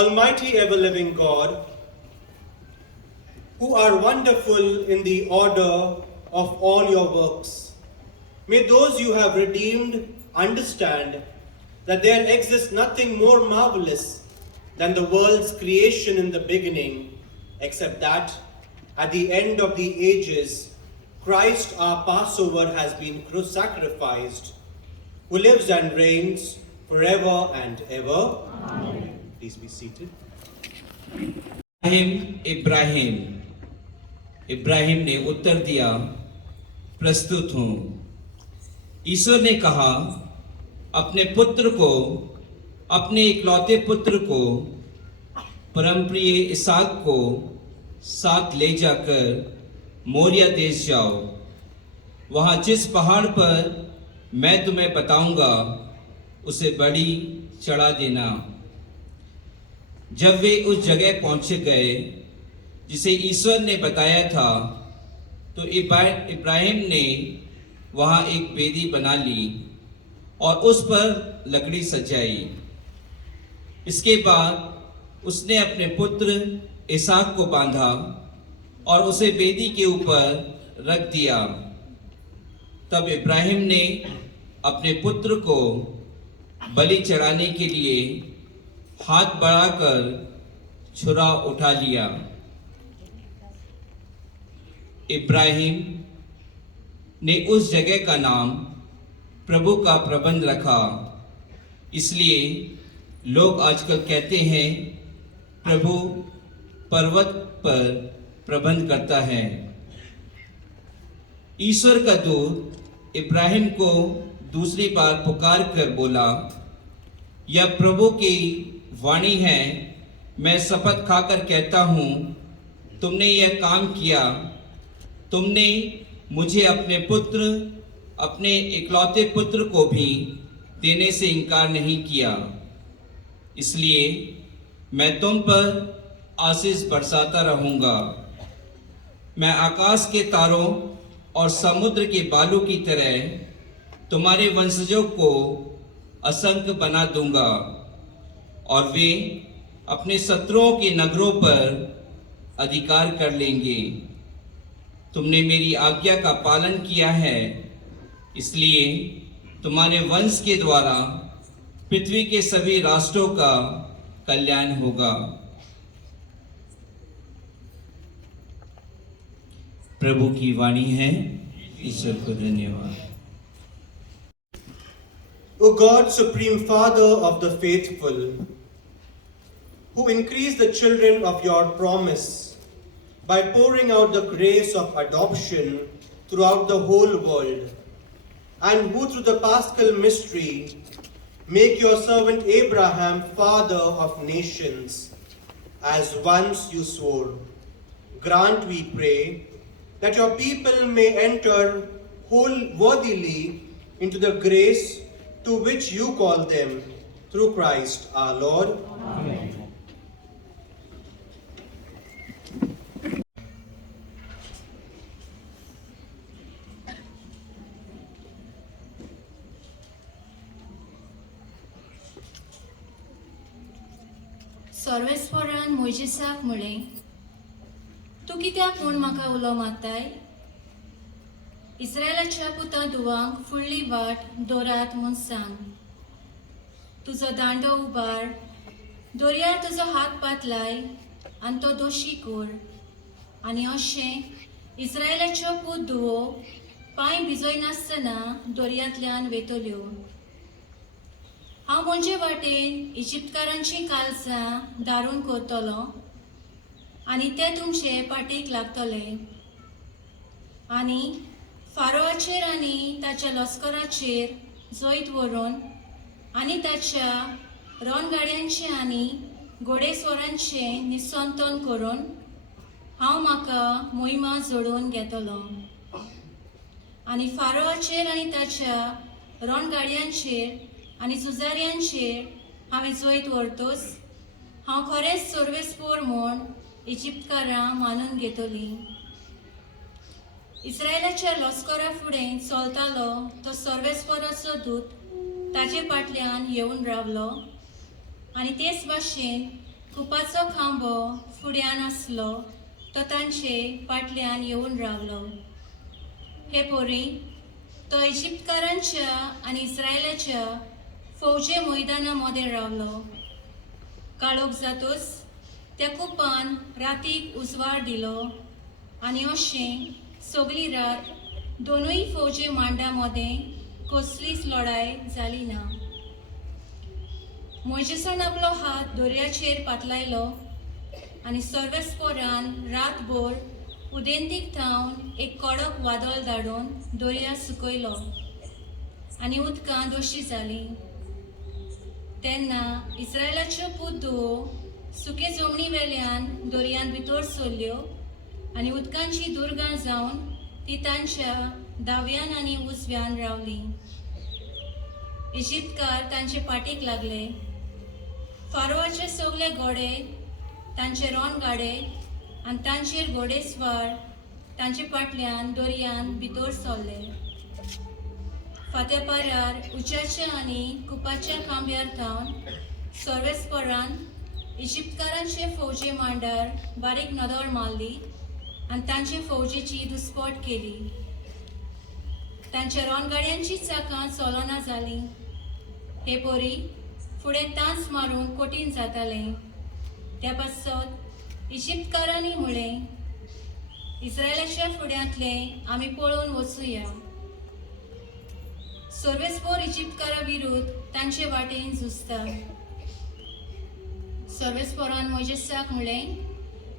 Almighty ever-living God, who are wonderful in the order of all your works, may those you have redeemed understand that there exists nothing more marvelous than the world's creation in the beginning, except that at the end of the ages, Christ our Passover has been sacrificed, who lives and reigns forever and ever. Amen. Please be seated. Ibrahim ने उत्तर दिया, प्रस्तुत हूं। ईश्वर ने कहा, अपने इकलौते पुत्र को परमप्रिय इसहाक को साथ ले जाकर मोरिया देश जाओ। वहां जिस पहाड़ पर मैं तुम्हें बताऊंगा उसे बलि चढ़ा देना। जब वे उस जगह पहुंच गए जिसे ईश्वर ने बताया था, तो इब्राहिम ने वहां एक वेदी बना ली और उस पर लकड़ी सजाई। इसके बाद उसने अपने पुत्र इसहाक को बांधा और उसे वेदी के ऊपर रख दिया। तब इब्राहिम ने अपने पुत्र को बलि चढ़ाने के लिए हाथ बढ़ाकर छुरा उठा लिया। इब्राहिम ने उस जगह का नाम प्रभु का प्रबंध रखा। इसलिए लोग आजकल कहते हैं, प्रभु पर्वत पर प्रबंध करता है। ईश्वर का दूत इब्राहिम को दूसरी बार पुकार कर बोला, यह प्रभु की वाणी है, मैं शपथ खाकर कहता हूं, तुमने यह काम किया। तुमने मुझे अपने इकलौते पुत्र को भी देने से इनकार नहीं किया। इसलिए मैं तुम पर आशीष बरसाता रहूंगा। मैं आकाश के तारों और समुद्र के बालू की तरह तुम्हारे वंशजों को असंख्य बना दूंगा और वे अपने शत्रुओं के नगरों पर अधिकार कर लेंगे। तुमने मेरी आज्ञा का पालन किया है, इसलिए तुम्हारे वंश के द्वारा पृथ्वी के सभी राष्ट्रों का कल्याण होगा। प्रभु की वाणी है। ईश्वर को धन्यवाद। O God, Supreme Father of the faithful, who increase the children of your promise by pouring out the grace of adoption throughout the whole world, and who through the Paschal mystery make your servant Abraham father of nations, as once you swore, grant, we pray, that your people may enter worthily into the grace to which you call them, through Christ our Lord. Amen. सर्वेस्परान मोइजेसाक म्हळे, तूं कित्याक म्हूण म्हाका उलो मारताय? इस्रायलाच्या पुतां धुवांक फुडली वाट दोरात म्हूण सांग। तुजो दांडो उबार, दोरयार तुजो हात पातलाय आनी तो दोशी कोर, आनी अशें इस्रायलाच्यो पूत धुवो पांय भिजोयनासतना दोरयांतल्यान वेतल्यो। हांव म्हणजे वाटेन इजिप्तकारांची काळजां दारून कोरतलो आनी ते तुमचे पाटीक लागतले, आनी फारोआचेर आनी ताच्या लस्कराचेर जैत व्हरून आनी ताच्या रणगाड्यांचे आनी घोडेस्वरांचे निसंतन करून हांव म्हाका मोहिमा जोडून घेतलो। आनी फारोआचेर आनी ताच्या रणगाड्यांचेर आनी झुजाऱ्यांचेर हांवें जैत व्हरतोस हांव खरेंच सर्वेस्पोर म्हूण इजिप्तकारां मानून घेतलीं। इस्रायलाच्या लस्करा फुडें चलतालो तो सर्वेस्पराचो दूत ताचे फाटल्यान येवन रावलो, आनी तेच भाशेन कुपाचो खांबो फुड्यान आसलो तो तांचे फाटल्यान येवन रावलो. हे पोरी, तो इजिप्तकारांच्या आनी इस्रायलाच्या फौजे मैदाना मदें रावलो. काळोख जातूच त्या कुपान रातीक उजवाड दिलो आनी अशें सगळी रात दोनूय फौजे मांडा मदें कसलीच लढाय जाली ना. मोइजेसान आपलो हात दोर्याचेर पातलायलो आनी सर्वेस्पोरान रातभर उदेंतीक थावन एक कडक वादळ धाडून दोर्या सुकयलो आनी उदकां दोशी जालीं. तेन्ना इस्रायलाच्यो पुद्दुओ सुके जमनी वेल्यान दोर्यान भितर सरल्यो आनी उदकांची दुर्गां जावन ती तांच्या दाव्यान आनी उजव्यान रावली. इजिप्तकार तांचे पाठीक लागले. फारोवाचे सगळे घोडे तांचे रणगाडे आनी तांचेर घोडेस्वार तांचे फाटल्यान दोर्यान भितर सरले. फात्या पारार उज्याच्या आनी कुपाच्या खांब्यार थावन सर्वेस्परान इजिप्तकारांचे फौजे मांडार बारीक नदर मारली आनी तांचे फौजेची दुस्पट केली. तांच्या रणगाड्यांची चाकां चलोना जालीं. हे पोरी, फुडें तांस मारूंक कठीण जातालें. त्या पासत इजिप्तकारांनी म्हळें, इस्रायलाच्या फुड्यांतले आमी पळोवन वचुया. सर्वेस्पोर इजिप्तकारा विरुद्ध तांचे वाटेन झुजता. सर्वेस्पोरान मोइजेसाक म्हळें,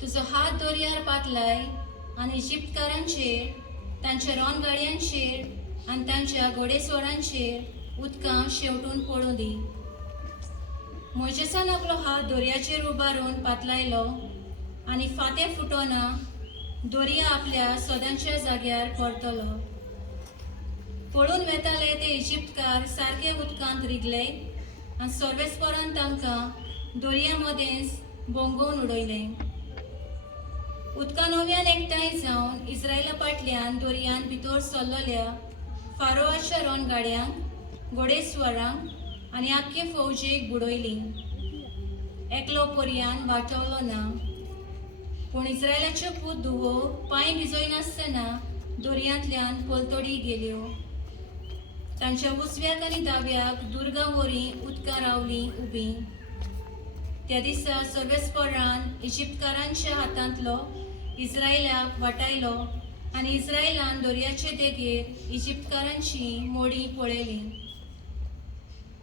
तुजो हात दोर्यार पातलाय आनी इजिप्तकारांचेर, तांच्या रणगाड्यांचेर आनी तांच्या घोडेस्वारांचेर उदकां शेवटून पडूं दी. मोइजेसान आपलो हात दोर्याचेर उबारून पातलायलो आनी फातें फुटोना दोर्या आपल्या सदांच्या जाग्यार परतलो. पळून वेताले ते इजिप्तकार सारके उदकांत रिगले आनी सर्वेस्पोरान तांकां दोर्या मदेंच बोंगोवन उडयले. उदकां नव्यान एकठांय जावन इस्रायला फाटल्यान दोर्यान भितर सरलेल्या फारोवाच्या रणगाड्यांक, घोडेस्वारांक आनी आख्खे फौजेक बुडयली. एकलो पर्यान वाचवलो ना. पूण इस्रायलाच्यो पुद्दुओ पांय भिजयनासतना दोर्यांतल्यान पलतडी गेल्यो. तांच्या उजव्याक आनी दाव्याक दुर्गां वरीं उदकां रावलीं उबीं. त्या दिसा सर्वेस्परान इजिप्तकारांच्या हातांतलो इस्रायलाक वाटायलो आनी इस्रायलान दोर्याचे देगेर इजिप्तकारांची मोडी पळयली.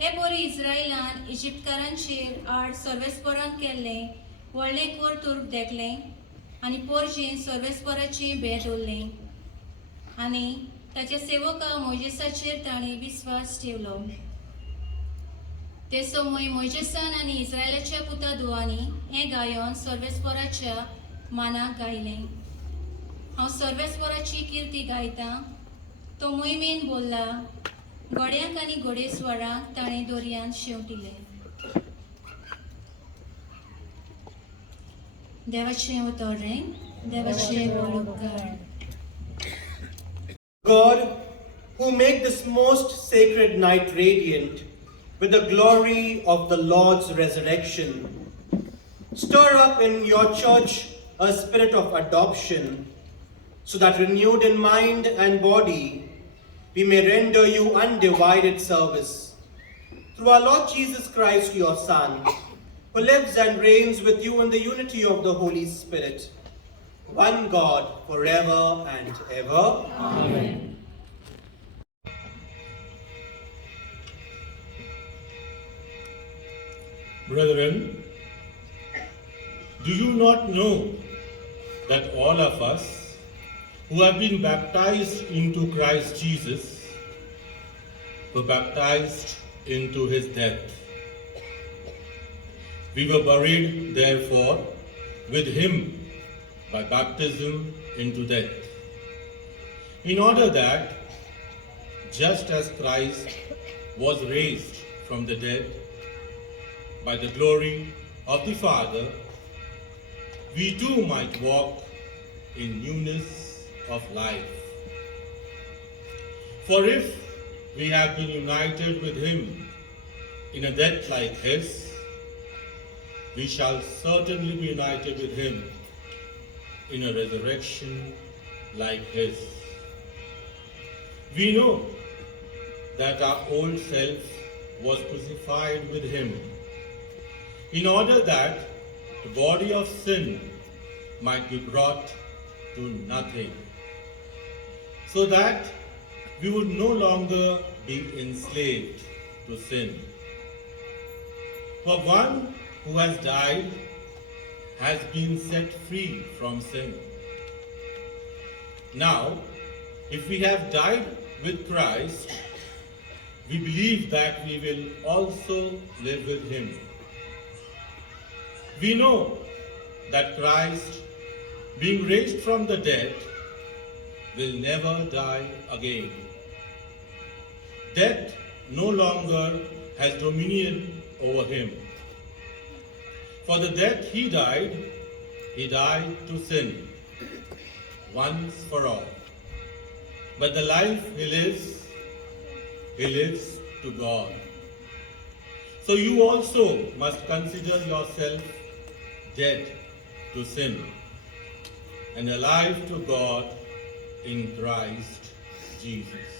हे पोरी, इस्रायलान इजिप्तकारांचेर आड सर्वेस्परान केल्लें व्हडलें कर्तूब देखलें आनी पोरजें सर्वेस्पराचें भेद उरलें आनी ताच्या सेवका मोइजेसाचेर तांणी विस्वास ठेवलो. ते समय मोइजेसान आनी इस्रायलाच्या पुतादुआंनी हें गायन सर्वेस्पराच्या मानाक गायलें. हांव सर्वेस्पराची किर्ती गायतां. तो मोहिमेन बोल्ला. घोड्यांक आनी घोडेस्वारांक ताणें दोर्यांत शेवटिले. देवाचें उतोरें, देवाचें वळखकार. God, who make this most sacred night radiant with the glory of the Lord's resurrection, stir up in your church a spirit of adoption, so that renewed in mind and body, we may render you undivided service. Through our Lord Jesus Christ, your Son, who lives and reigns with you in the unity of the Holy Spirit, one God, forever and ever. Amen. Brethren, do you not know that all of us who have been baptized into Christ Jesus were baptized into his death? We were buried, therefore, with him by baptism into death, in order that, just as Christ was raised from the dead by the glory of the Father, we too might walk in newness of life. For if we have been united with him in a death like his, we shall certainly be united with him in a resurrection like his. We know that our old self was crucified with him in order that the body of sin might be brought to nothing, so that we would no longer be enslaved to sin. For one who has died has been set free from sin. Now, if we have died with Christ, we believe that we will also live with him. We know that Christ, being raised from the dead, will never die again. Death no longer has dominion over him. For the death he died to sin, once for all. But the life he lives to God. So you also must consider yourself dead to sin and alive to God in Christ Jesus.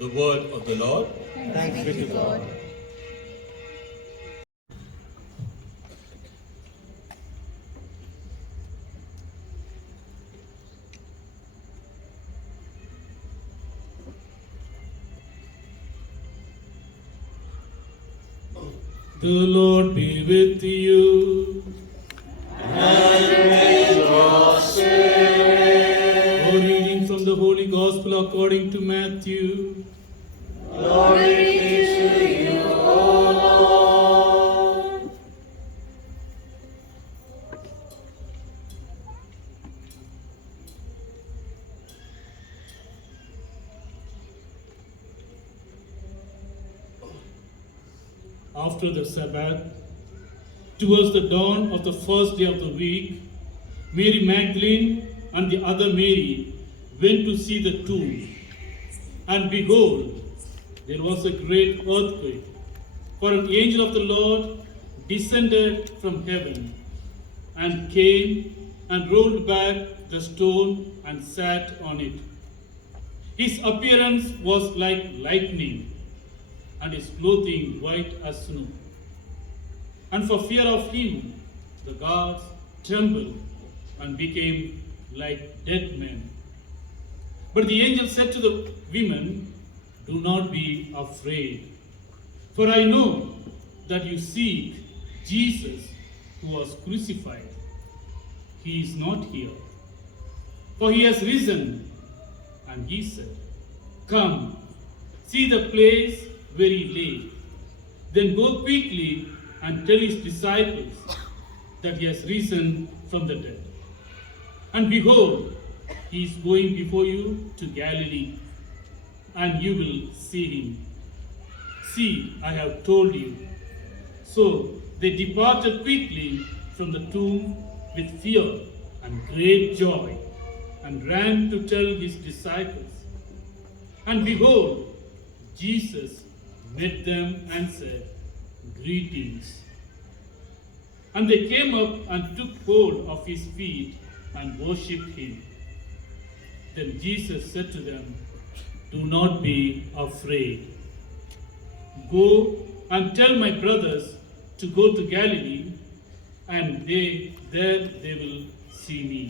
The word of the Lord. Thanks be to God. The Lord be with you. And with your spirit. A reading from the Holy Gospel according to Matthew. Glory be to you, O Lord. After the Sabbath, towards the dawn of the first day of the week, Mary Magdalene and the other Mary went to see the tomb. And behold, there was a great earthquake, for an angel of the Lord descended from heaven and came and rolled back the stone and sat on it. His appearance was like lightning, and his clothing white as snow. And for fear of him, the guards trembled and became like dead men. But the angel said to the women, "Do not be afraid, for I know that you seek Jesus who was crucified. He is not here, for he has risen." And he said, "Come, see the place where he lay. Then go quickly and tell his disciples that he has risen from the dead. And behold, he is going before you to Galilee, and you will see him. See, I have told you." So they departed quickly from the tomb with fear and great joy, and ran to tell his disciples. And behold, Jesus met them and said, "Greetings." And they came up and took hold of his feet and worshipped him. Then Jesus said to them, "Do not be afraid. Go and tell my brothers to go to Galilee, and there they will see me."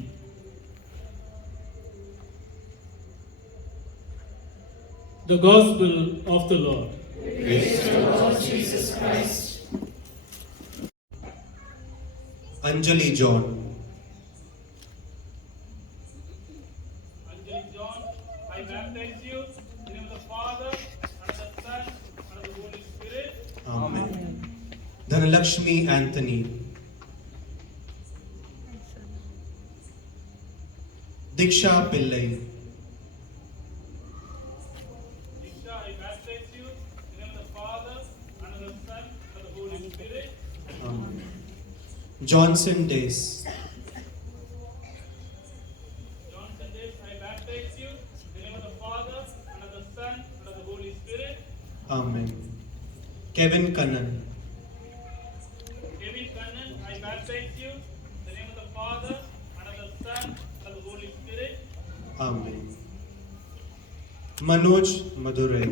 The Gospel of the Lord. Praise to Lord Jesus Christ. Anjali John. Anjali John, I baptize you in the name of the Father, and of the Son, and of the Holy Spirit. Amen. Dhanalakshmi Anthony. Diksha Pillai. Diksha, I baptize you in the name of the Father, and of the Son, and of the Holy Spirit. Amen. Johnson Dace. Johnson Davis, I baptize you in the name of the Father, and of the Son, and of the Holy Spirit. Amen. Kevin Kannan. Amen. Manoj Madurai.